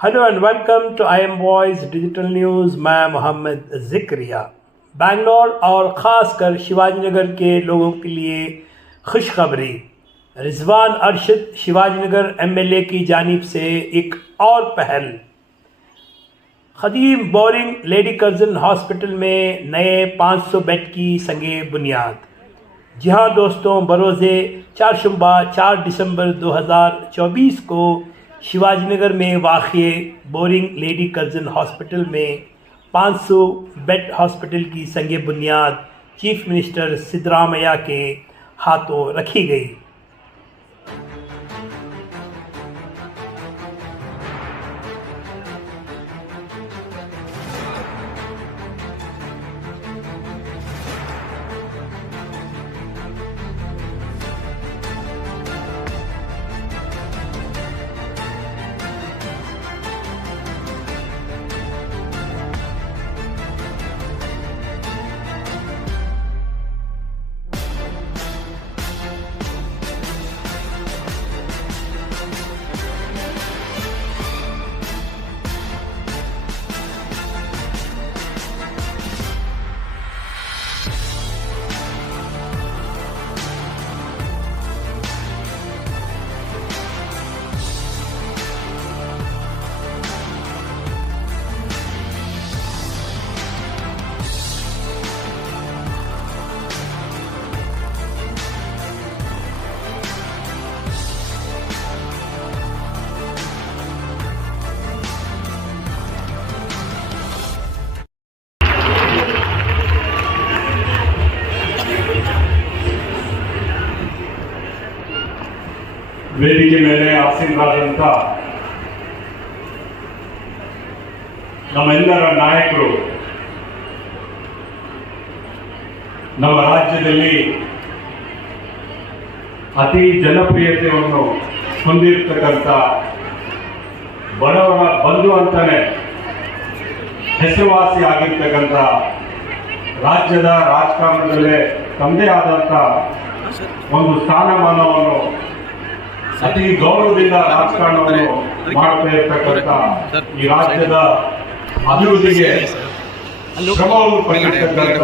Hello and welcome to I M voice digital news. मैं मोहम्मद ज़िक्रिया। बैंगलोर और ख़ासकर शिवाजी नगर के लोगों के लिए खुशखबरी। रिजवान अरशद शिवाजी नगर एमएलए की जानिब से एक और पहल। खदीम बोरिंग लेडी कर्जन हॉस्पिटल में नए 500 बेड की संगे बुनियाद। जी हाँ दोस्तों, बरोज़े चारशंबा 4 दिसंबर 2024 को शिवाजीनगर में वाक़े बोरिंग लेडी कर्जन हॉस्पिटल में 500 बेड हॉस्पिटल की संगे बुनियाद चीफ मिनिस्टर सिद्धरामैया के हाथों रखी गई। ವೇದಿಕೆ ಮೇಲೆ ಆಸೀನರಾದಂಥ ನಮ್ಮೆಲ್ಲರ ನಾಯಕರು, ನಮ್ಮ ರಾಜ್ಯದಲ್ಲಿ ಅತಿ ಜನಪ್ರಿಯತೆಯನ್ನು ಹೊಂದಿರತಕ್ಕಂಥ ಬಡವರ ಬಂಧು ಅಂತಾನೆ ಹೆಸರುವಾಸಿ ಆಗಿರ್ತಕ್ಕಂಥ ರಾಜ್ಯದ ರಾಜಕಾರಣದಲ್ಲೇ ತಮ್ಮದೇ ಆದಂಥ ಒಂದು ಸ್ಥಾನಮಾನವನ್ನು ಅತಿ ಗೌರವದಿಂದ ರಾಜಕಾರಣವನ್ನು ಮಾಡ್ತಾ ಇರ್ತಕ್ಕಂಥ ಈ ರಾಜ್ಯದ ಅಭಿವೃದ್ಧಿಗೆ ಶ್ರಮವನ್ನು ಪಟ್ಟಿರ್ತಕ್ಕಂಥ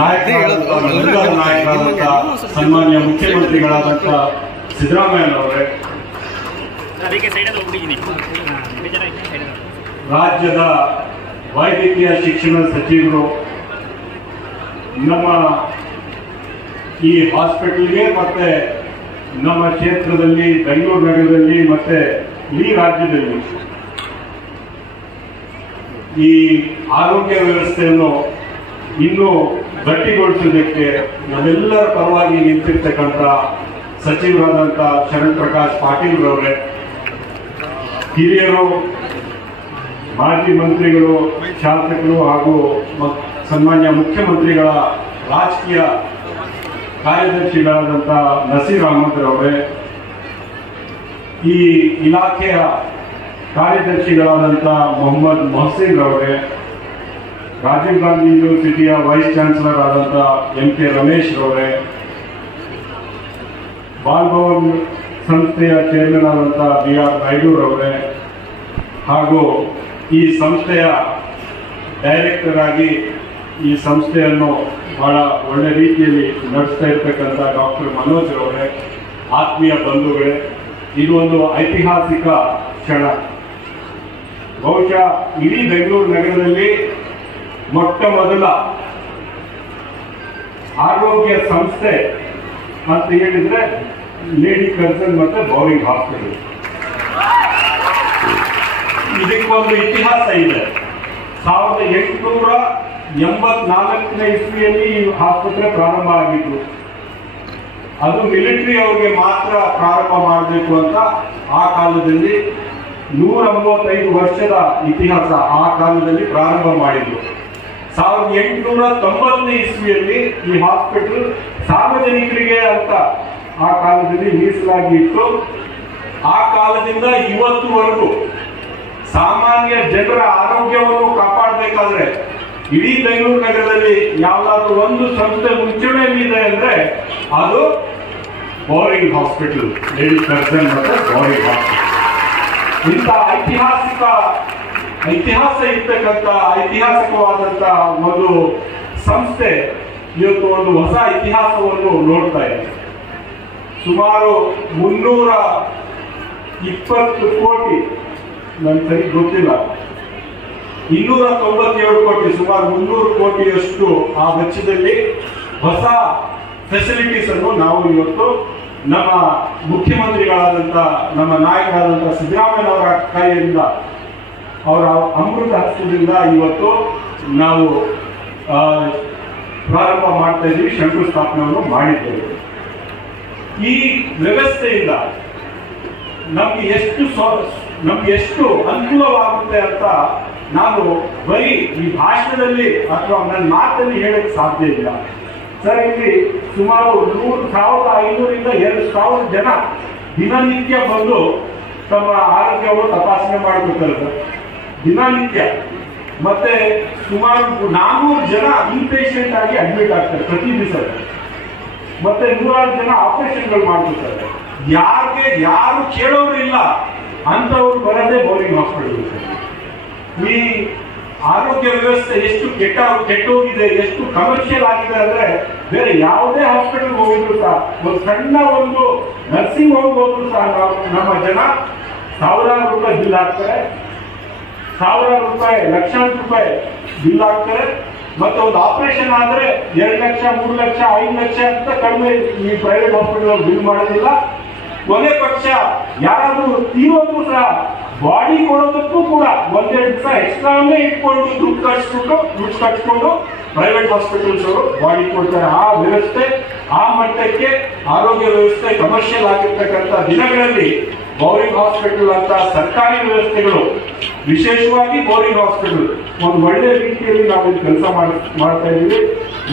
ನಾಯಕರಾದಂಥ ಸನ್ಮಾನ್ಯ ಮುಖ್ಯಮಂತ್ರಿಗಳಾದಂಥ ಸಿದ್ದರಾಮಯ್ಯನವರೇ, ರಾಜ್ಯದ ವೈದ್ಯಕೀಯ ಶಿಕ್ಷಣ ಸಚಿವರು, ನಮ್ಮ ಈ ಹಾಸ್ಪಿಟಲ್ಗೆ ಮತ್ತೆ ನಮ್ಮ ಕ್ಷೇತ್ರದಲ್ಲಿ ಬೆಂಗಳೂರು ನಗರದಲ್ಲಿ ಮತ್ತೆ ಈ ರಾಜ್ಯದಲ್ಲಿ ಈ ಆರೋಗ್ಯ ವ್ಯವಸ್ಥೆಯನ್ನು ಇನ್ನೂ ಗಟ್ಟಿಗೊಳಿಸೋದಕ್ಕೆ ನಾವೆಲ್ಲರ ಪರವಾಗಿ ನಿಂತಿರ್ತಕ್ಕಂಥ ಸಚಿವರಾದಂಥ ಶರಣ್ ಪ್ರಕಾಶ್ ಪಾಟೀಲ್ ರವರೇ, ಹಿರಿಯರು, ಮಾಜಿ ಮಂತ್ರಿಗಳು, ಶಾಸಕರು ಹಾಗೂ ಸನ್ಮಾನ್ಯ ಮುಖ್ಯಮಂತ್ರಿಗಳ ರಾಜಕೀಯ ಕಾರ್ಯದರ್ಶಿಗಳಾದಂಥ ನಸೀರ್ ಅಹಮದ್ ರವರೇ, ಈ ಇಲಾಖೆಯ ಕಾರ್ಯದರ್ಶಿಗಳಾದಂಥ ಮೊಹಮ್ಮದ್ ಮೊಹಸಿನ್ ರವರೇ, ರಾಜೀವ್ ಗಾಂಧಿ ಯೂನಿವರ್ಸಿಟಿಯ ವೈಸ್ ಚಾನ್ಸಲರ್ ಆದಂಥ MK ರಮೇಶ್ ರವರೇ, ಬಾಲ್ಭವನ್ ಸಂಸ್ಥೆಯ ಚೇರ್ಮನ್ ಆದಂಥ BR ನಾಯ್ಡು ರವರೇ ಹಾಗೂ ಈ ಸಂಸ್ಥೆಯ ಡೈರೆಕ್ಟರ್ ಆಗಿ ಈ ಸಂಸ್ಥೆಯನ್ನು ಬಹಳ ಒಳ್ಳೆ ರೀತಿಯಲ್ಲಿ ನಡೆಸ್ತಾ ಇರ್ತಕ್ಕಂಥ ಡಾಕ್ಟರ್ ಮನೋಜ್ ರವರೇ, ಆತ್ಮೀಯ ಬಂಧುಗಳೇ, ಇದು ಒಂದು ಐತಿಹಾಸಿಕ ಕ್ಷಣ. ಬಹುಶಃ ಇಡೀ ಬೆಂಗಳೂರು ನಗರದಲ್ಲಿ ಮೊಟ್ಟ ಮೊದಲ ಆರೋಗ್ಯ ಸಂಸ್ಥೆ ಅಂತ ಹೇಳಿದ್ರೆ ಲೇಡಿ ಕರ್ಜನ್ ಮತ್ತೆ ಬೋರಿಂಗ್ ಹಾಸ್ಪಿಟಲ್. ಇದಕ್ಕೊಂದು ಇತಿಹಾಸ ಇದೆ. 1884ನೇ ಇಸ್ವಿಯಲ್ಲಿ ಈ ಆಸ್ಪತ್ರೆ ಪ್ರಾರಂಭ ಆಗಿತ್ತು. ಅದು ಮಿಲಿಟರಿ ಅವರಿಗೆ ಮಾತ್ರ ಪ್ರಾರಂಭ ಮಾಡಬೇಕು ಅಂತ ಆ ಕಾಲದಲ್ಲಿ 135 ವರ್ಷದ ಇತಿಹಾಸ ಆ ಕಾಲದಲ್ಲಿ ಪ್ರಾರಂಭ ಮಾಡಿದ್ರು. 1890ನೇ ಇಸ್ವಿಯಲ್ಲಿ ಈ ಹಾಸ್ಪಿಟಲ್ ಸಾರ್ವಜನಿಕರಿಗೆ ಅಂತ ಆ ಕಾಲದಲ್ಲಿ ಮೀಸಲಾಗಿ ಇತ್ತು. ಆ ಕಾಲದಿಂದ ಇವತ್ತುವರೆಗೂ ಸಾಮಾನ್ಯ ಜನರ ಆರೋಗ್ಯವನ್ನು ಕಾಪಾಡಬೇಕಾದ್ರೆ ಇಡೀ ಬೆಂಗಳೂರು ನಗರದಲ್ಲಿ ಯಾವ್ದಾದ್ರು ಒಂದು ಸಂಸ್ಥೆ ಮುಂಚೂಣಿಯಲ್ಲಿದೆ ಅಂದ್ರೆ ಅದು ಬೋರಿಂಗ್ ಹಾಸ್ಪಿಟಲ್, ಲೇಡಿ ಕರ್ಜನ್ ಮತ್ತೆ ಬೋರಿಂಗ್ ಹಾಸ್ಪಿಟಲ್. ಇಂಥ ಇತಿಹಾಸ ಇರ್ತಕ್ಕಂಥ ಐತಿಹಾಸಿಕವಾದಂಥ ಒಂದು ಸಂಸ್ಥೆ ಇವತ್ತು ಒಂದು ಹೊಸ ಇತಿಹಾಸವನ್ನು ನೋಡ್ತಾ ಇದೆ. ಸುಮಾರು 320 ಕೋಟಿ, ನನ್ಗೆ ಸರಿ ಗೊತ್ತಿಲ್ಲ, 297 ಕೋಟಿ, ಸುಮಾರು 300 ಕೋಟಿಯಷ್ಟು ಆ ವೆಚ್ಚದಲ್ಲಿ ಹೊಸ ಫೆಸಿಲಿಟೀಸ್ ಅನ್ನು ನಾವು ಇವತ್ತು ನಮ್ಮ ಮುಖ್ಯಮಂತ್ರಿಗಳಾದಂಥ ನಮ್ಮ ನಾಯಕರಾದಂಥ ಸಿದ್ದರಾಮಯ್ಯನವರ ಕೈಯಿಂದ, ಅವರ ಅಮೃತ ಹಸ್ತದಿಂದ ಇವತ್ತು ನಾವು ಪ್ರಾರಂಭ ಮಾಡ್ತಾ ಇದ್ದೀವಿ, ಶಂಕುಸ್ಥಾಪನೆಯನ್ನು ಮಾಡಿದ್ದೇವೆ. ಈ ವ್ಯವಸ್ಥೆಯಿಂದ ನಮ್ಗೆ ಎಷ್ಟು ಅನುಕೂಲವಾಗುತ್ತೆ ಅಂತ ನಾನು ಬರೀ ಈ ಭಾಷಣದಲ್ಲಿ ಅಥವಾ ನನ್ನ ಮಾತಲ್ಲಿ ಹೇಳಕ್ ಸಾಧ್ಯ ಇಲ್ಲ ಸರ್. ಇಲ್ಲಿ ಸುಮಾರು 1,500ರಿಂದ 2,000 ಜನ ದಿನನಿತ್ಯ ಬಂದು ತಮ್ಮ ಆರೋಗ್ಯವನ್ನು ತಪಾಸಣೆ ಮಾಡ್ಕೊತಾರೆ ದಿನನಿತ್ಯ. ಮತ್ತೆ ಸುಮಾರು 400 ಜನ ಇನ್ಪೇಷಂಟ್ ಆಗಿ ಅಡ್ಮಿಟ್ ಆಗ್ತಾರೆ ಪ್ರತಿ ದಿವಸ. ಮತ್ತೆ 106 ಜನ ಆಪರೇಷನ್ಗಳು ಮಾಡ್ಕೊತಾರೆ. ಯಾರು ಕೇಳೋರು ಇಲ್ಲ ಅಂತವ್ರು ಬರೋದೇ ಬೋರಿಂಗ್ ಹಾಸ್ಪಿಟಲ್. ಈ ಆರೋಗ್ಯ ವ್ಯವಸ್ಥೆ ಎಷ್ಟು ಕೆಟ್ಟೋಗಿದೆ, ಎಷ್ಟು ಕಮರ್ಷಿಯಲ್ ಆಗಿದೆ ಅಂದ್ರೆ ಬೇರೆ ಯಾವುದೇ ಹಾಸ್ಪಿಟಲ್ ಹೋಗಿದ್ರು ಸಹ, ಒಂದು ಸಣ್ಣ ಒಂದು ನರ್ಸಿಂಗ್ ಹೋಮ್ ಹೋದ್ರು ಸಹ ನಮ್ಮ ಜನ ಸಾವಿರಾರು ರೂಪಾಯಿ ಬಿಲ್ ಹಾಕ್ತಾರೆ, ಸಾವಿರಾರು ರೂಪಾಯಿ, ಲಕ್ಷಾಂತರ ರೂಪಾಯಿ ಬಿಲ್ ಹಾಕ್ತಾರೆ. ಮತ್ತೆ ಒಂದು ಆಪರೇಷನ್ ಆದ್ರೆ 2 ಲಕ್ಷ, 3 ಲಕ್ಷ, 5 ಲಕ್ಷ ಅಂತ ಕಡಿಮೆ ಈ ಪ್ರೈವೇಟ್ ಹಾಸ್ಪಿಟಲ್ ಬಿಲ್ ಮಾಡೋದಿಲ್ಲ. ಕೊನೆ ಪಕ್ಷ ಯಾರಾದ್ರೂ ತೀರೋದು ಸಹ ಬಾಡಿ ಕೊಡೋದಕ್ಕೂ ಕೂಡ 1-2 ದಿವಸ ಎಕ್ಸ್ಟ್ರಾನೇ ಇಟ್ಕೊಂಡು ದುಡ್ಡು ಕಟ್ಸ್ಕೊಂಡು ಪ್ರೈವೇಟ್ ಹಾಸ್ಪಿಟಲ್ಸ್ ಅವರು ಬಾಡಿ ಕೊಡ್ತಾರೆ. ಆ ವ್ಯವಸ್ಥೆ, ಆ ಮಟ್ಟಕ್ಕೆ ಆರೋಗ್ಯ ವ್ಯವಸ್ಥೆ ಕಮರ್ಷಿಯಲ್ ಆಗಿರ್ತಕ್ಕಂಥ ದಿನಗಳಲ್ಲಿ ಬೋರಿಂಗ್ ಹಾಸ್ಪಿಟಲ್ ಅಂತ ಸರ್ಕಾರಿ ವ್ಯವಸ್ಥೆಗಳು, ವಿಶೇಷವಾಗಿ ಬೋರಿಂಗ್ ಹಾಸ್ಪಿಟಲ್ ಒಂದು ಒಳ್ಳೆ ರೀತಿಯಲ್ಲಿ ನಾವು ಕೆಲಸ ಮಾಡ್ತಾ ಇದ್ದೀವಿ.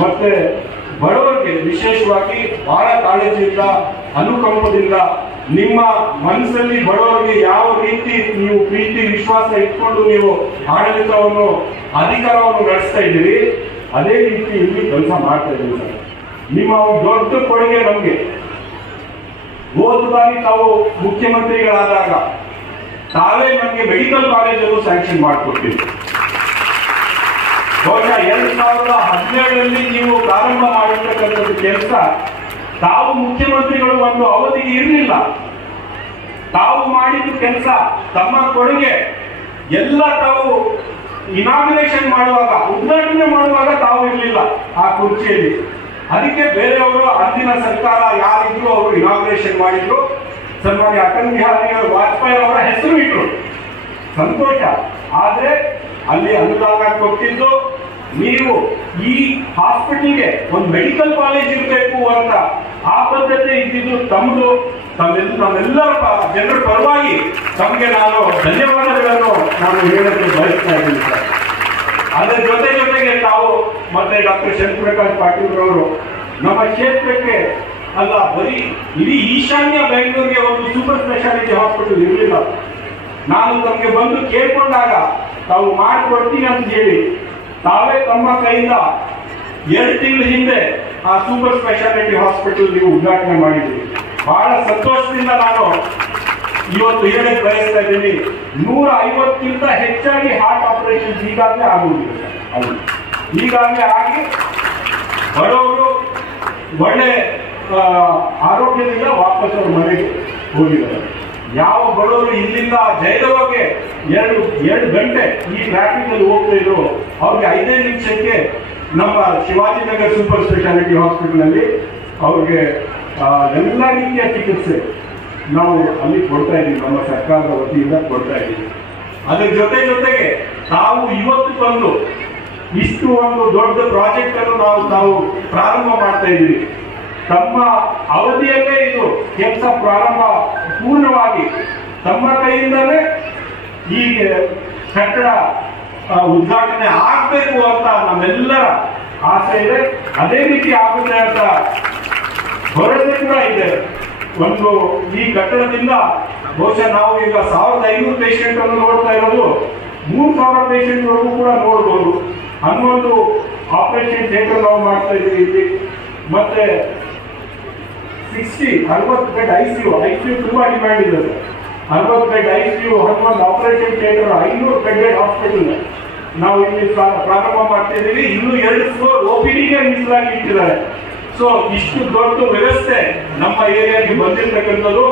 ಮತ್ತೆ ಬಡವರಿಗೆ ವಿಶೇಷವಾಗಿ ಬಹಳ ಕಾಳಜಿಯಿಂದ, ಅನುಕಂಪದಿಂದ, ನಿಮ್ಮ ಮನಸ್ಸಲ್ಲಿ ಬಡವರಿಗೆ ಯಾವ ರೀತಿ ನೀವು ಪ್ರೀತಿ ವಿಶ್ವಾಸ ಇಟ್ಕೊಂಡು ನೀವು ಆಡಳಿತವನ್ನು, ಅಧಿಕಾರವನ್ನು ನಡೆಸ್ತಾ ಇದ್ದೀರಿ, ಅದೇ ರೀತಿ ಇಲ್ಲಿ ಕೆಲಸ ಮಾಡ್ತಾ ಇದ್ದೀವಿ ಸರ್. ನಿಮ್ಮ ದೊಡ್ಡ ಕೊಡುಗೆ ನಮಗೆ. ಹೋದ ಬಾರಿ ತಾವು ಮುಖ್ಯಮಂತ್ರಿಗಳಾದಾಗ ತಾವೇ ನಮಗೆ ಮೆಡಿಕಲ್ ಕಾಲೇಜನ್ನು ಸ್ಯಾಂಕ್ಷನ್ ಮಾಡಿಕೊಟ್ಟಿದ್ರು. ಬಹುಶಃ 2017ರಲ್ಲಿ ನೀವು ಪ್ರಾರಂಭ ಮಾಡಿರ್ತಕ್ಕಂಥದ್ದು ಕೆಲಸ ತಾವು ಮುಖ್ಯಮಂತ್ರಿಗಳು ಒಂದು ಅವಧಿಗೆ ಇರಲಿಲ್ಲ. ತಾವು ಮಾಡಿದ ಕೆಲಸ, ತಮ್ಮ ಕೊಡುಗೆ ಎಲ್ಲ ತಾವು ಇನಾಗ್ರೇಷನ್ ಮಾಡುವಾಗ, ಉದ್ಘಾಟನೆ ಮಾಡುವಾಗ ತಾವು ಇರಲಿಲ್ಲ ಆ ಕುರ್ಚಿಯಲ್ಲಿ. ಅದಕ್ಕೆ ಬೇರೆಯವರು, ಅಂದಿನ ಸರ್ಕಾರ ಯಾರಿದ್ರು ಅವರು ಇನಾಗ್ರೇಷನ್ ಮಾಡಿದ್ರು. ಸನ್ಮಾನ್ಯ ಅಟಲ್ ಬಿಹಾರಿ ವಾಜಪೇಯಿ ಅವರ ಹೆಸರು ಇಟ್ರು, ಸಂತೋಷ. ಆದ್ರೆ ಅಲ್ಲಿ ಅನುದಾನ ಕೊಟ್ಟಿದ್ದು ನೀವು ಈ ಹಾಸ್ಪಿಟಲ್ಗೆ ಒಂದು ಮೆಡಿಕಲ್ ಕಾಲೇಜ್ ಇರಬೇಕು ಅಂತ ಆ ಪದ್ಧತಿ ಇದ್ದಿದ್ದು ತಮ್ಮದು. ತಮ್ಮೆಲ್ಲರ ಜನರ ಪರವಾಗಿ ತಮಗೆ ನಾನು ಧನ್ಯವಾದಗಳನ್ನು ಹೇಳಕ್ಕೆ ಬಯಸ್ತಾ ಇದ್ದೀನಿ ಸರ್. ಅದರ ಜೊತೆಗೆ ತಾವು ಮತ್ತೆ ಡಾಕ್ಟರ್ ಶಂಕರಪ್ರಕಾಶ್ ಪಾಟೀಲ್ ಅವರು ನಮ್ಮ ಕ್ಷೇತ್ರಕ್ಕೆ ಅಲ್ಲ, ಬರೀ ಇಡೀ ಈಶಾನ್ಯ ಬೆಂಗಳೂರಿಗೆ ಒಂದು ಸೂಪರ್ ಸ್ಪೆಷಾಲಿಟಿ ಹಾಸ್ಪಿಟಲ್ ಇರಲಿಲ್ಲ. ನಾನು ತಮಗೆ ಬಂದು ಕೇಳ್ಕೊಂಡಾಗ ತಾವು ಮಾಡಿಕೊಡ್ತೀನಿ ಅಂತ ಹೇಳಿ ತಾವೇ ತಮ್ಮ ಕೈಯಿಂದ 2 ತಿಂಗಳ ಹಿಂದೆ ಆ ಸೂಪರ್ ಸ್ಪೆಷಾಲಿಟಿ ಹಾಸ್ಪಿಟಲ್ ನೀವು ಉದ್ಘಾಟನೆ ಮಾಡಿದ್ದೀರಿ. ಬಹಳ ಸಂತೋಷದಿಂದ ನಾನು ಇವತ್ತು ಹೇಳಕ್ಕೆ ಬಯಸ್ತಾ ಇದ್ದೀನಿ. 150ಕ್ಕಿಂತ ಹೆಚ್ಚಾಗಿ ಹಾರ್ಟ್ ಆಪರೇಷನ್ ಈಗಾಗಲೇ ಆಗುವುದಿಲ್ಲ ಸರ್. ಹೌದು, ಈಗಾಗಲೇ ಆಗಿ ಬಡವರು ಒಳ್ಳೆ ಆರೋಗ್ಯದಿಂದ ವಾಪಸ್ ಅವ್ರ ಮನೆಗೆ ಹೋಗಿದ್ದಾರೆ. ಯಾವ ಬಡವರು ಇಲ್ಲಿಂದ ಜಯದವಾಗೆ 2 ಗಂಟೆ ಈ ಟ್ರಾಫಿಕ್ ಅಲ್ಲಿ ಹೋಗ್ತಾ ಇದ್ರು, ಅವ್ರಿಗೆ 5 ನಿಮಿಷಕ್ಕೆ ನಮ್ಮ ಶಿವಾಜಿನಗರ್ ಸೂಪರ್ ಸ್ಪೆಷಾಲಿಟಿ ಹಾಸ್ಪಿಟಲ್ ಅಲ್ಲಿ ಅವ್ರಿಗೆ ಎಲ್ಲ ರೀತಿಯ ಚಿಕಿತ್ಸೆ ನಾವು ಅಲ್ಲಿ ಕೊಡ್ತಾ ಇದ್ದೀವಿ, ನಮ್ಮ ಸರ್ಕಾರದ ವತಿಯಿಂದ ಕೊಡ್ತಾ ಇದ್ದೀವಿ. ಅದರ ಜೊತೆಗೆ ತಾವು ಇವತ್ತು ಬಂದು ಇಷ್ಟು ಒಂದು ದೊಡ್ಡ ಪ್ರಾಜೆಕ್ಟ್ ಅನ್ನು ತಾವು ಪ್ರಾರಂಭ ಮಾಡ್ತಾ ಇದ್ದೀವಿ. ತಮ್ಮ ಅವಧಿಯಲ್ಲೇ ಇದು ಕೆಲಸ ಪೂರ್ಣವಾಗಿ ತಮ್ಮ ಕೈಯಿಂದಲೇ ಈ ಕಟ್ಟಡ ಉದ್ಘಾಟನೆ ಆಗಬೇಕು ಅಂತ ನಮ್ಮೆಲ್ಲರ ಆಸೆ ಇದೆ. ಅದೇ ರೀತಿ ಆಗುತ್ತೆ ಅಂತ ಭರವಸೆ ಕೂಡ ಇದೆ. ಒಂದು ಈ ಕಟ್ಟಡದಿಂದ ಬಹುಶಃ ನಾವು ಈಗ 1500 ಪೇಷಂಟ್ ಅನ್ನು ನೋಡ್ತಾ ಇರೋದು 3000 ಪೇಷಂಟ್ ವರೆಗೂ ಕೂಡ ನೋಡ್ಬೋದು. ಹನ್ನೊಂದು ಆಪರೇಷನ್ ಥಿಯೇಟರ್ ನಾವು ಮಾಡ್ತಾ ಇದ್ದೀವಿ ಇಲ್ಲಿ. ಮತ್ತೆ 60 ಬೆಡ್ ಐಸಿಯು ತುಂಬಾ ಡಿಮ್ಯಾಂಡ್ ಇದೆ. 60 bed ICU, 11 operation theatre, 500 bed hospital ನಾವು ಇಲ್ಲಿ ಪ್ರಾರಂಭ ಮಾಡ್ತಾ ಇದ್ದೀವಿ. ಇನ್ನೂ 2 ಫ್ಲೋರ್ OPDಗೆ ಮೀಸಲಾಗಿ ಇಟ್ಟಿದ್ದಾರೆ. ಸೊ ಇಷ್ಟು ದೊಡ್ಡ ವ್ಯವಸ್ಥೆ ನಮ್ಮ ಏರಿಯಾಗೆ ಬಂದಿರತಕ್ಕಂಥದ್ದು,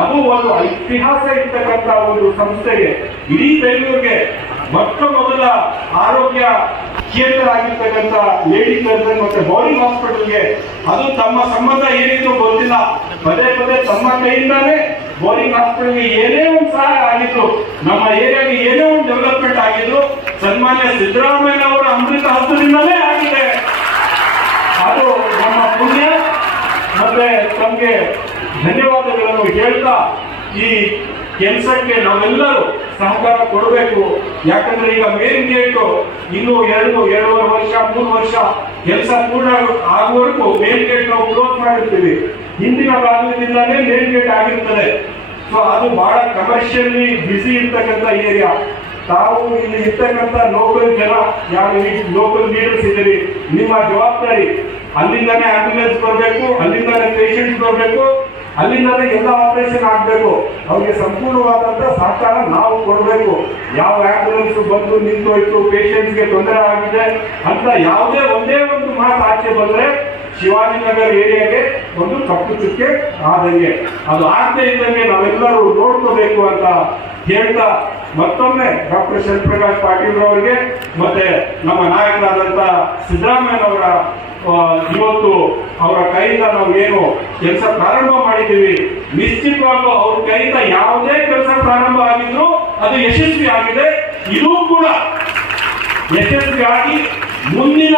ಅದು ಒಂದು ಇತಿಹಾಸ ಇರ್ತಕ್ಕಂಥ ಒಂದು ಸಂಸ್ಥೆಗೆ, ಇಡೀ ಬೆಂಗಳೂರಿಗೆ ಮೊಟ್ಟ ಮೊದಲ ಆರೋಗ್ಯ ಕೇಂದ್ರ ಆಗಿರ್ತಕ್ಕಂಥ ಲೇಡಿ ಕರ್ಜನ್ ಮತ್ತೆ ಬೌರಿಂಗ್ ಹಾಸ್ಪಿಟಲ್ಗೆ ಅದು ತಮ್ಮ ಸಂಬಂಧ ಏನಿತ್ತು ಗೊತ್ತಿಲ್ಲ, ಪದೇ ಪದೇ ತಮ್ಮ ಕೈಯಿಂದಾನೇ ಬೌರಿಂಗ್ ಹಾಸ್ಪಿಟಲ್ಗೆ ಏನೇ ಒಂದು ಸಹಾಯ ಆಗಿದ್ರು, ನಮ್ಮ ಏರಿಯಾಗೆ ಏನೇ ಒಂದು ಡೆವಲಪ್ಮೆಂಟ್ ಆಗಿದ್ರು ಸನ್ಮಾನ್ಯ ಸಿದ್ದರಾಮಯ್ಯ ಅವರ ಅಮೃತ ಹಸ್ತದಿಂದಲೇ ಆಗಿದೆ. ಅದು ನಮ್ಮ ಪುಣ್ಯ. ಮತ್ತೆ ತಮಗೆ ಧನ್ಯವಾದಗಳನ್ನು ಹೇಳ್ತಾ ಈ ಕೆಲಸಕ್ಕೆ ನಾವೆಲ್ಲರೂ ಸಹಕಾರ ಕೊಡಬೇಕು. ಯಾಕಂದ್ರೆ ಈಗ ಮೇನ್ ಗೇಟ್ ಇನ್ನು 2.5 ವರ್ಷ 3 ವರ್ಷ ಕೆಲಸ ಪೂರ್ಣ ಆಗುವವರೆಗೂ ಮೇನ್ ಗೇಟ್ ನಾವು ಕ್ಲೋಸ್ ಮಾಡಿರ್ತೀವಿ. ಹಿಂದಿನ ಭಾಗದಿಂದಾನೇ ಮೇನ್ ಗೇಟ್ ಆಗಿರ್ತದೆ. ಸೊ ಅದು ಬಹಳ ಕಮರ್ಷಿಯಲಿ ಬಿಸಿ ಇರ್ತಕ್ಕಂಥ ಏರಿಯಾ. ತಾವು ಇಲ್ಲಿ ಇರ್ತಕ್ಕಂಥ ಲೋಕಲ್ ಜನ, ಯಾರು ಲೋಕಲ್ ಲೀಡರ್ಸ್ ಇದ್ದೀರಿ, ನಿಮ್ಮ ಜವಾಬ್ದಾರಿ ಅಲ್ಲಿಂದಾನೇ ಆಂಬ್ಯುಲೆನ್ಸ್ ಬರಬೇಕು, ಅಲ್ಲಿಂದಾನೇ ಪೇಷಂಟ್ಸ್ ಬರಬೇಕು, ಅಲ್ಲಿಂದಾನೇ ಎಲ್ಲ ಆಪರೇಷನ್ ಆಗಬೇಕು. ಅವ್ರಿಗೆ ಸಂಪೂರ್ಣವಾದಂತ ಸಹಕಾರ ನಾವು ಕೊಡಬೇಕು. ಯಾವ ಆಂಬ್ಯುಲೆನ್ಸ್ ಬಂದು ನಿಂತೋಯ್ತು, ಪೇಷಂಟ್ಸ್ಗೆ ತೊಂದರೆ ಆಗಿದೆ ಅಂತ ಯಾವುದೇ ಒಂದೇ ಒಂದು ಮಾತು ಆಚೆ ಬಂದ್ರೆ ಶಿವಾಜಿನಗರ ಏರಿಯಾಗೆ ಒಂದು ಕಪ್ಪು ಚುಕ್ಕೆ ಆದಂಗೆ. ಅದು ಆಗದೆ ಇದ್ದಂಗೆ ನಾವೆಲ್ಲರೂ ನೋಡ್ಕೋಬೇಕು ಅಂತ ಹೇಳ್ತಾ ಮತ್ತೊಮ್ಮೆ ಡಾಕ್ಟರ್ ಶಿವಪ್ರಕಾಶ್ ಪಾಟೀಲ್ ಅವರಿಗೆ ಮತ್ತೆ ನಮ್ಮ ನಾಯಕರಾದಂತ ಸಿದ್ದರಾಮಯ್ಯನವರ ಇವತ್ತು ಅವರ ಕೈಯಿಂದ ನಾವು ಏನು ಕೆಲಸ ಪ್ರಾರಂಭ ಮಾಡಿದ್ದೀವಿ, ನಿಶ್ಚಿತವಾಗೂ ಅವ್ರ ಕೈಯಿಂದ ಯಾವುದೇ ಕೆಲಸ ಪ್ರಾರಂಭ ಆಗಿದ್ರು ಅದು ಯಶಸ್ವಿ ಆಗಿದೆ. ಇದೂ ಕೂಡ ಯಶಸ್ವಿ ಆಗಿ ಮುಂದಿನ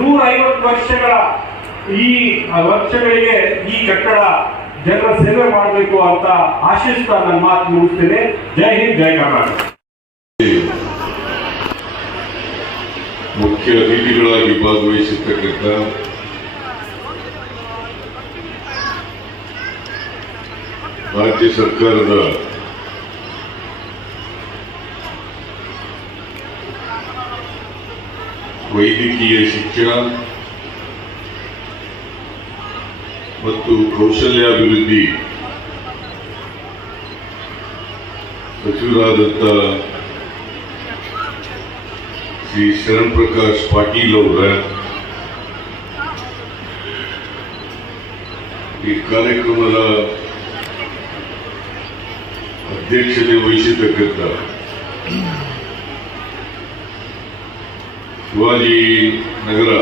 150 ವರ್ಷಗಳ ಈ ವರ್ಷಗಳಿಗೆ ಈ ಕಟ್ಟಡ ಜನರ ಸೇವೆ ಮಾಡಬೇಕು ಅಂತ ಆಶಿಸ್ತಾ ನನ್ನ ಮಾತು ಮುಗಿಸ್ತೇನೆ. ಜೈ ಹಿಂದ್, ಜೈ ಕರ್ನಾಟಕ. ಮುಖ್ಯ ಅತಿಥಿಗಳಾಗಿ ಭಾಗವಹಿಸಿರ್ತಕ್ಕಂಥ ರಾಜ್ಯ ಸರ್ಕಾರದ ವೈದ್ಯಕೀಯ ಶಿಕ್ಷಣ ಮತ್ತು ಕೌಶಲ್ಯಾಭಿವೃದ್ಧಿ ಸಚಿವರಾದಂಥ ಶ್ರೀ ಶರಣ್ ಪ್ರಕಾಶ್ ಪಾಟೀಲ್ ಅವರ ಈ ಕಾರ್ಯಕ್ರಮದ ಅಧ್ಯಕ್ಷತೆ ವಹಿಸಿರ್ತಕ್ಕಂಥ ಶಿವಾಜಿ ನಗರ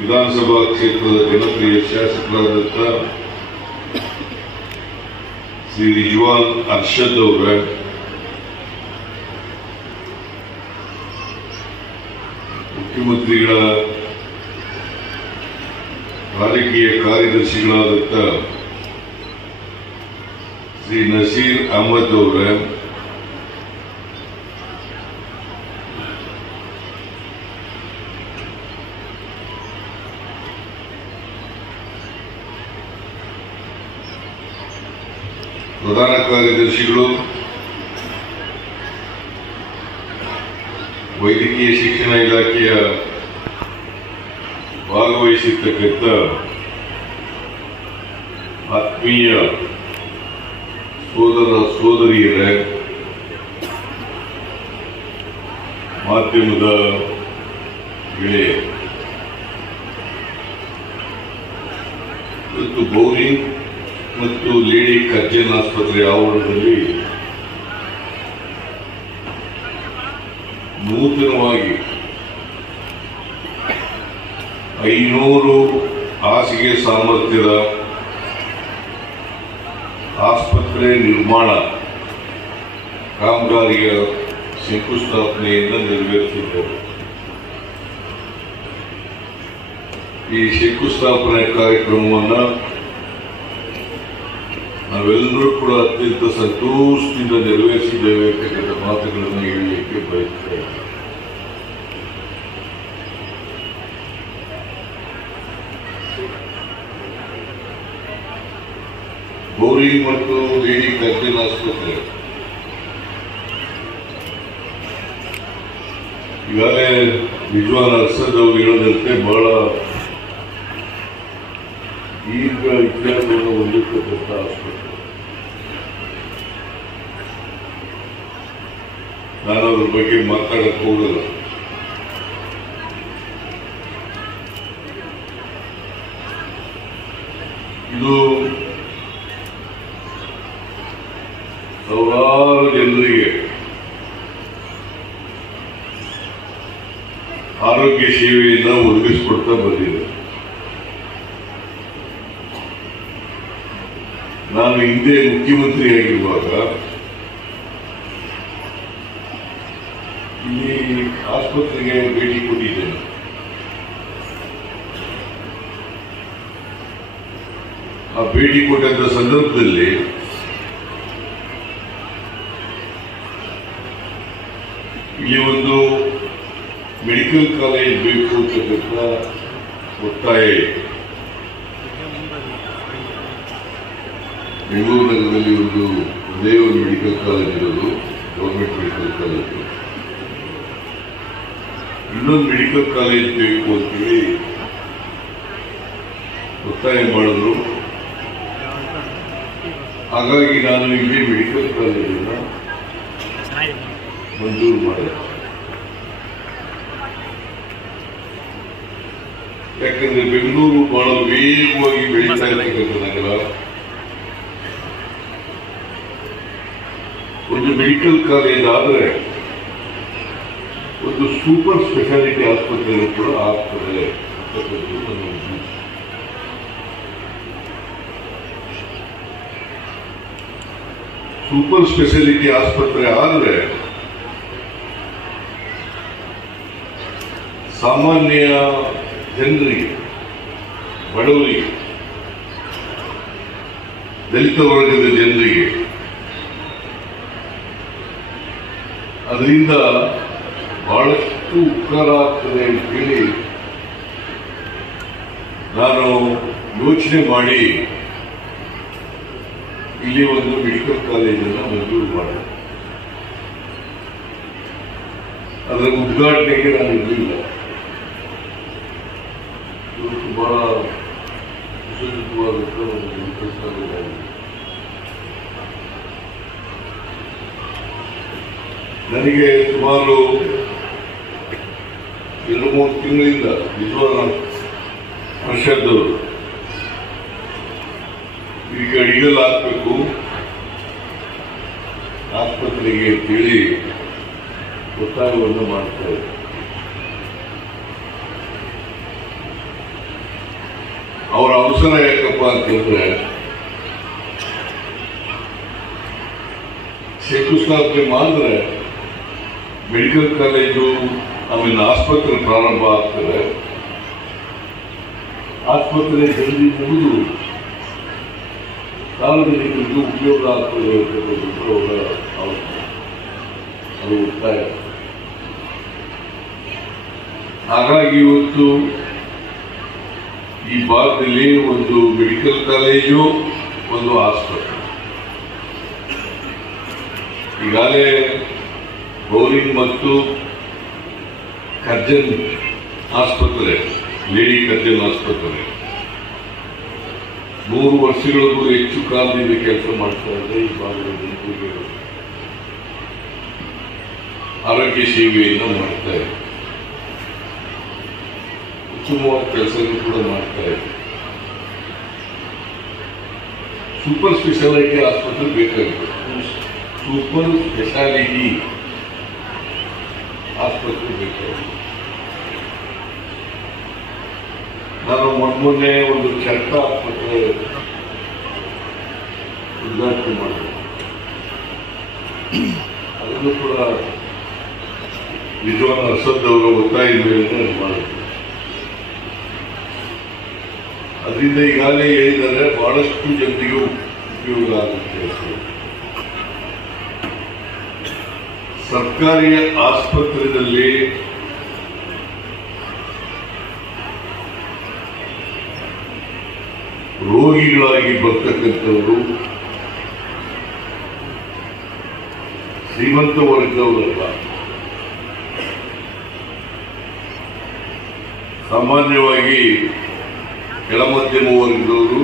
ವಿಧಾನಸಭಾ ಕ್ಷೇತ್ರದ ಜನಪ್ರಿಯ ಶಾಸಕರಾದಂಥ ಶ್ರೀ ರಿಜ್ವಾನ್ ಅರ್ಷದ್ ಅವರ, ಮುಖ್ಯಮಂತ್ರಿಗಳ ರಾಜಕೀಯ ಕಾರ್ಯದರ್ಶಿಗಳಾದಂಥ ಶ್ರೀ ನಸೀರ್ ಅಹಮದ್ ಅವರ, ಪ್ರಧಾನ ಕಾರ್ಯದರ್ಶಿಗಳು, ವೈದ್ಯಕೀಯ ಶಿಕ್ಷಣ ಇಲಾಖೆಯ ಭಾಗವಹಿಸಿರ್ತಕ್ಕಂಥ ಆತ್ಮೀಯ ಸೋದರ ಸೋದರಿಯರೇ, ಮಾಧ್ಯಮದ ಗೆಳೆಯ, ಇವತ್ತು ಬೌರಿಂಗ್ ಮತ್ತು ಲೇಡಿ ಕರ್ಜನ್ ಆಸ್ಪತ್ರೆ ಆವರಣದಲ್ಲಿ ನೂತನವಾಗಿ 500 ಹಾಸಿಗೆ ಸಾಮರ್ಥ್ಯದ ಆಸ್ಪತ್ರೆ ನಿರ್ಮಾಣ ಕಾಮಗಾರಿಯ ಶಂಕುಸ್ಥಾಪನೆಯನ್ನು ನೆರವೇರಿಸಿದ್ದಾರೆ. ಈ ಶಂಕುಸ್ಥಾಪನೆ ಕಾರ್ಯಕ್ರಮವನ್ನು ನಾವೆಲ್ಲರೂ ಕೂಡ ಅತ್ಯಂತ ಸಂತೋಷದಿಂದ ನೆರವೇರಿಸಿದ್ದೇವೆ ಅಂತಕ್ಕಂಥ ಮಾತುಗಳನ್ನು ಹೇಳಲಿಕ್ಕೆ ಬಯಸುತ್ತೇವೆ. ಬೌರಿಂಗ್ ಮತ್ತು ಲೇಡಿ ಕರ್ಜನ್ ಆಸ್ಪತ್ರೆ ಈಗಾಗಲೇ ರಿಜ್ವಾನ್ ಅರ್ಷದ್ ಅವರು ಹೇಳದಂತೆ ಬಹಳ ದೀರ್ಘ ಇತಿಹಾಸವನ್ನು ಹೊಂದಿರತಕ್ಕಂಥ ಆಸ್ಪತ್ರೆ. ನಾನು ಅದ್ರ ಬಗ್ಗೆ ಮಾತಾಡಕ್ಕೆ ಹೋಗಲ್ಲ. ಇದು ಸಾವಿರಾರು ಜನರಿಗೆ ಆರೋಗ್ಯ ಸೇವೆಯನ್ನು ಒದಗಿಸಿಕೊಡ್ತಾ ಬಂದಿದೆ. ನಾನು ಹಿಂದೆ ಮುಖ್ಯಮಂತ್ರಿಯಾಗಿರುವಾಗ ಇಲ್ಲಿ ಆಸ್ಪತ್ರೆಗೆ ಭೇಟಿ ಕೊಟ್ಟಿದ್ದೇನೆ. ಆ ಭೇಟಿ ಕೊಟ್ಟಂತ ಸಂದರ್ಭದಲ್ಲಿ ಇಲ್ಲಿ ಒಂದು ಮೆಡಿಕಲ್ ಕಾಲೇಜ್ ಬೇಕು ಅಂತಕ್ಕಂಥ ಒತ್ತಾಯ ಇದೆ. ಬೆಂಗಳೂರು ನಗರದಲ್ಲಿ ಒಂದೇ ಒಂದು ಮೆಡಿಕಲ್ ಕಾಲೇಜ್ ಇರೋದು, ಗವರ್ಮೆಂಟ್ ಮೆಡಿಕಲ್ ಕಾಲೇಜು. ಇನ್ನೊಂದು ಮೆಡಿಕಲ್ ಕಾಲೇಜ್ ಬೇಕು ಅಂತೇಳಿ ಒತ್ತಾಯ ಮಾಡಿದ್ರು. ಹಾಗಾಗಿ ನಾನು ಇಲ್ಲಿ ಮೆಡಿಕಲ್ ಕಾಲೇಜನ್ನು ಮಂಜೂರು ಮಾಡಿದೆ. ಯಾಕಂದ್ರೆ ಬೆಂಗಳೂರು ಬಹಳ ವೇಗವಾಗಿ ಬೆಳೀತಾ ಇರ್ತಕ್ಕಂಥ ನಗರ. ಒಂದು ಮೆಡಿಕಲ್ ಕಾಲೇಜ್ ಆದರೆ ಒಂದು ಸೂಪರ್ ಸ್ಪೆಷಾಲಿಟಿ ಆಸ್ಪತ್ರೆಗಳು ಕೂಡ ಆಗ್ತದೆ ಅಂತಕ್ಕಂಥದ್ದು ನನ್ನ ಉದ್ದೇಶ. ಸೂಪರ್ ಸ್ಪೆಷಾಲಿಟಿ ಆಸ್ಪತ್ರೆ ಆದರೆ ಸಾಮಾನ್ಯ ಜನರಿಗೆ, ಬಡವರಿಗೆ, ದಲಿತ ವರ್ಗದ ಜನರಿಗೆ ಅದರಿಂದ ಬಹಳಷ್ಟು ಉಪಕಾರ ಆಗ್ತದೆ ಅಂತೇಳಿ ನಾನು ಯೋಚನೆ ಮಾಡಿ ಇಲ್ಲಿ ಒಂದು ಮೆಡಿಕಲ್ ಕಾಲೇಜನ್ನು ಮಂಜೂರು ಮಾಡಿದೆ. ಅದರ ಉದ್ಘಾಟನೆಗೆ ನಾನು ಇರಲಿಲ್ಲ. ಇವತ್ತು ಬಹಳ ಸುಸಜ್ಜಿತವಾದಂಥ ಒಂದು ಮೆಡಿಕಲ್ ಕಾಲೇಜ್ ಆಗಿದೆ. ನನಗೆ ಸುಮಾರು 2-3 ತಿಂಗಳಿಂದ ವಿಶ್ವನ ವರ್ಷದವರು ಈಗ ಅಡಿಗಲ್ ಹಾಕಬೇಕು ಆಸ್ಪತ್ರೆಗೆ ಅಂತೇಳಿ ಒತ್ತಾಯವನ್ನು ಮಾಡ್ತಾ ಇದ್ದಾರೆ. ಅವರ ಅವಸರ ಯಾಕಪ್ಪ ಅಂತಂದ್ರೆ ಶಂಕುಸ್ಥಾಪನೆ ಮಾಡಿದ್ರೆ ಮೆಡಿಕಲ್ ಕಾಲೇಜು ಆಮೇಲೆ ಆಸ್ಪತ್ರೆ ಪ್ರಾರಂಭ ಆಗ್ತದೆ. ಆಸ್ಪತ್ರೆ ಜಲ್ದಿ ಮುಗಿದು ಸಾರ್ವಜನಿಕರಿಗೂ ಉಪಯೋಗ ಆಗ್ತದೆ ಅದು ಒತ್ತಾಯ. ಹಾಗಾಗಿ ಇವತ್ತು ಈ ಭಾಗದಲ್ಲಿ ಒಂದು ಮೆಡಿಕಲ್ ಕಾಲೇಜು, ಒಂದು ಆಸ್ಪತ್ರೆ, ಈಗಾಗಲೇ ಬೋರಿಂಗ್ ಮತ್ತು ಕರ್ಜನ್ ಆಸ್ಪತ್ರೆ, ಲೇಡಿ ಕರ್ಜನ್ ಆಸ್ಪತ್ರೆ 100 ವರ್ಷಗಳಿಗೂ ಹೆಚ್ಚು ಕಾಲದಿಂದ ಕೆಲಸ ಮಾಡ್ತಾ ಇದೆ. ಈ ಭಾಗದಲ್ಲಿ ಆರೋಗ್ಯ ಸೇವೆಯನ್ನು ಮಾಡ್ತಾ ಇದೆ, ಉತ್ತಮವಾದ ಕೆಲಸಗಳು ಕೂಡ ಮಾಡ್ತಾ ಇದೆ. ಸೂಪರ್ ಸ್ಪೆಷಾಲಿಟಿ ಆಸ್ಪತ್ರೆ ಬೇಕಾಗಿದೆ. ಸೂಪರ್ ಸ್ಪೆಷಾಲಿಟಿ ಆಸ್ಪತ್ರೆ ಬೇಕಾಗಿದೆ. ನಾನು ಮೊನ್ನೆ ಒಂದು ಚಟ್ಟ ಆಸ್ಪತ್ರೆ ಉದ್ಘಾಟನೆ ಮಾಡಿದೆ. ಅದನ್ನು ಕೂಡ ವಿದ್ವಾನ್ ಅರ್ಷದ್ ಅವರ ಒತ್ತಾಯದ ಮೇಲೆ ಮಾಡಿದೆ. ಅದರಿಂದ ಈಗಾಗಲೇ ಹೇಳಿದರೆ ಬಹಳಷ್ಟು ಜನರಿಗೂ ಉಪಯೋಗ ಆಗುತ್ತೆ. ಸರ್ಕಾರಿ ಆಸ್ಪತ್ರೆಯಲ್ಲಿ ರೋಗಿಗಳಾಗಿ ಬರ್ತಕ್ಕಂಥವರು ಶ್ರೀಮಂತ ವರ್ಗದವರಲ್ಲ, ಸಾಮಾನ್ಯವಾಗಿ ಕೆಳಮಧ್ಯಮ ವರ್ಗದವರು,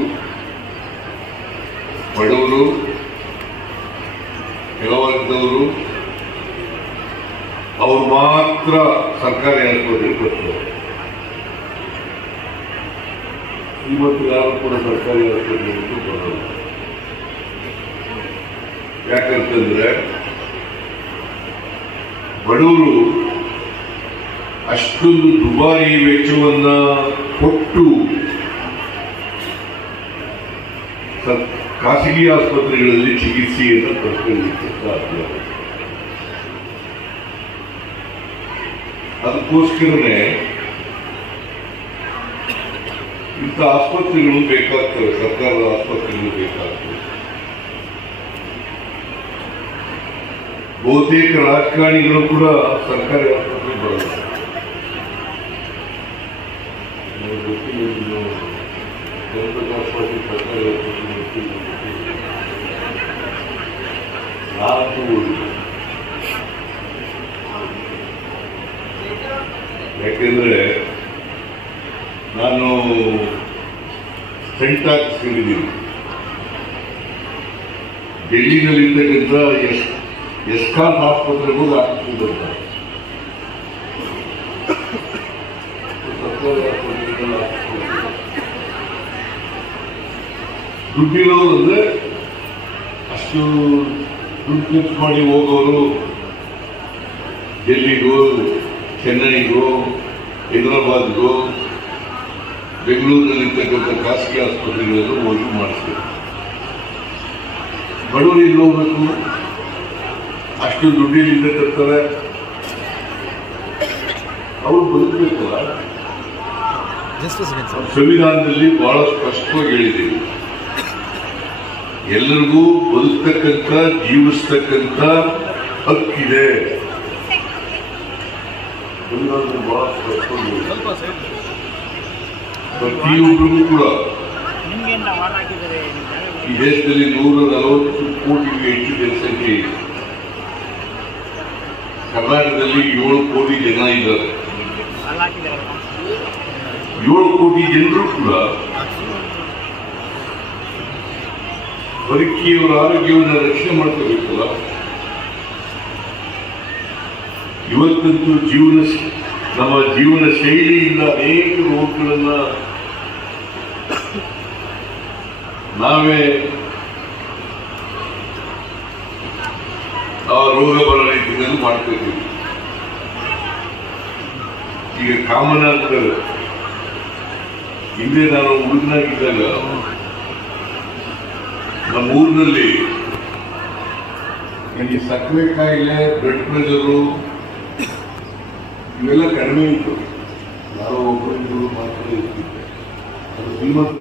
ಬಡವರು, ಕೆಳವರ್ಗದವರು, ಅವ್ರು ಮಾತ್ರ ಸರ್ಕಾರಿ ಆಸ್ಪತ್ರೆಗೆ ಬರ್ತಾರೆ. ಇವತ್ತು ಯಾರು ಕೂಡ ಸರ್ಕಾರಿ ಆಸ್ಪತ್ರೆಗೆ ಬರೋಲ್ಲ. ಯಾಕಂತಂದ್ರೆ ಬಡವರು ಅಷ್ಟೊಂದು ದುಬಾರಿ ವೆಚ್ಚವನ್ನ ಕೊಟ್ಟು ಖಾಸಗಿ ಆಸ್ಪತ್ರೆಗಳಲ್ಲಿ ಚಿಕಿತ್ಸೆಯನ್ನು ಪಡ್ಕೊಳ್ಳಲಿಕ್ಕೆ ಸಾಧ್ಯ. ಅದಕ್ಕೋಸ್ಕರನೇ ಇಂಥ ಆಸ್ಪತ್ರೆಗಳು ಬೇಕಾಗ್ತವೆ, ಸರ್ಕಾರದ ಆಸ್ಪತ್ರೆಗಳು ಬೇಕಾಗ್ತವೆ. ಬಹುತೇಕ ರಾಜಕಾರಣಿಗಳು ಕೂಡ ಸರ್ಕಾರಿ ಆಸ್ಪತ್ರೆಗೆ ಬರಲ್ಲ. ಯಾಕೆಂದ್ರೆ ನಾನು ಸೆಂಟ್ ಹಾಕಿಸ್ಕೊಂಡಿದ್ದೀನಿ. ಡೆಲ್ಲಿನಲ್ಲಿರ್ತಕ್ಕಂಥ ಎಸ್ಕಾನ್ ಆಸ್ಪತ್ರೆಗೂ ಹಾಕಿಸ್ಕೊಂಡಿದ್ದ ದುಡ್ಡಿರೋರು ಅಂದ್ರೆ ಅಷ್ಟು ದುಡ್ಡು ಖರ್ಚು ಮಾಡಿ ಹೋಗೋರು ಡೆಲ್ಲಿಗೋ, ಚೆನ್ನೈಗೋ, ಹೈದರಾಬಾದ್ಗೋ, ಬೆಂಗಳೂರಿನಲ್ಲಿರ್ತಕ್ಕಂಥ ಖಾಸಗಿ ಆಸ್ಪತ್ರೆಗಳಲ್ಲೂ ಹೋಗಿ ಮಾಡಿಸ್ಬೇಕು. ಬಡವರು ಎಲ್ಲಿ ಹೋಗ್ಬೇಕು? ಅಷ್ಟು ದುಡ್ಡಿನಿಂದ ತರ್ತಾರೆ. ಅವ್ರು ಬದುಕಬೇಕಲ್ಲ. ಸಂವಿಧಾನದಲ್ಲಿ ಬಹಳ ಸ್ಪಷ್ಟವಾಗಿ ಹೇಳಿದ್ದೀವಿ, ಎಲ್ಲರಿಗೂ ಬದುಕ್ತಕ್ಕಂಥ, ಜೀವಿಸ್ತಕ್ಕಂಥ ಹಕ್ಕಿದೆ. ಸಂವಿಧಾನದಲ್ಲಿ ಬಹಳ ಸ್ಪಷ್ಟವಾಗಿ ಪ್ರತಿಯೊಬ್ಬರಿಗೂ ಕೂಡ ಈ ದೇಶದಲ್ಲಿ 140 ಕೋಟಿಗೂ ಹೆಚ್ಚು ಜನಸಂಖ್ಯೆ ಇದೆ. ಕರ್ನಾಟಕದಲ್ಲಿ 7 ಕೋಟಿ ಜನ ಇದ್ದಾರೆ. 7 ಕೋಟಿ ಜನರು ಕೂಡ ಬದುಕಿಯವರ ಆರೋಗ್ಯವನ್ನು ರಕ್ಷಣೆ ಮಾಡ್ಕೋಬೇಕಲ್ಲ. ಇವತ್ತಂತೂ ನಮ್ಮ ಜೀವನ ಶೈಲಿಯಿಂದ ಅನೇಕ ರೋಗಗಳನ್ನ ನಾವೇ ಆ ರೋಗ ಬರೋ ರೀತಿಯಲ್ಲಿ ಮಾಡ್ಕೋತೀವಿ. ಈಗ ಕಾಮನ್ ಆಗ್ತದೆ. ಹಿಂದೆ ನಾನು ಹುಡುಗನಾಗಿದ್ದಾಗ ನಮ್ಮ ಊರಿನಲ್ಲಿ ಈ ಸಕ್ಕರೆ ಕಾಯಿಲೆ, ಬ್ಲಡ್ ಪ್ರೆಷರು ಇವೆಲ್ಲ ಕಡಿಮೆ ಇತ್ತು. ಯಾರೋ ಒಬ್ಬರು ಮಾತ್ರ ಇರ್ತಿತ್ತು. ಅದು ಶ್ರೀಮಂತ